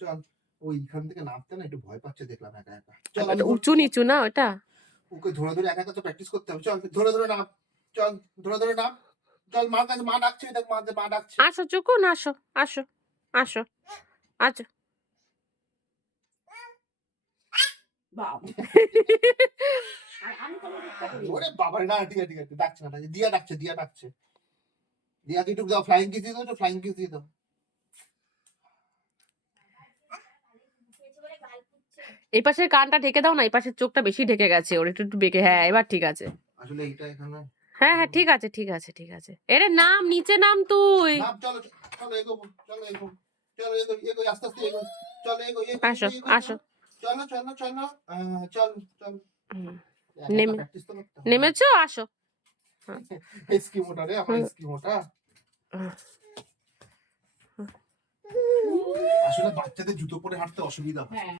চল ওইখান থেকে নামতে না একটু ভয় পাচ্ছে দেখলাম একা একা। চল ওটা উঁচু নিচু না ওটা? ওকে ধরে ধরে একা একা তো প্র্যাকটিস করতে হবে। চল ধরে ধরে নাম, চল ধরে ধরে নাম, চল মার কাছে, মা ডাকছে, দেখ মা ডাকছে। আসো চুকুন, আসো আসো আসো আচ্ছা। ওরে বাবা না, ঠিক আছে ঠিক আছে, ডাকছে না, দিয়া ডাকছে, দিয়া ডাকছে। দিয়াকে একটু দাও, ফ্লাইং কিস দিয়ে দাও, একটু ফ্লাইং কিস দিয়ে দাও। এই পাশের কানটা ঢেকে দাও না, এই পাশের চোখটা বেশি ঢেকে গেছে ওর, একটু একটু বেঁকে। হ্যাঁ এবার ঠিক আছে। আসলে এইটা এখানে হ্যাঁ হ্যাঁ ঠিক আছে ঠিক আছে ঠিক আছে। এরে নাম, নিচে নাম তুই। নাম, চলো চলো এগোবো, চলো এগো, চলো এগো এগো, আস্তে আস্তে এগো, চলো এগো এগো আসো এগো, আসো। চলো চলো চলো, চল চল। নেমে প্র্যাকটিস তো করতে হবে। নেমেছো? আসো। এস্কিমোটা রে, আমার এস্কিমোটা। আসলে বাচ্চাদের জুতো পরে হাঁটতে অসুবিধা হয়।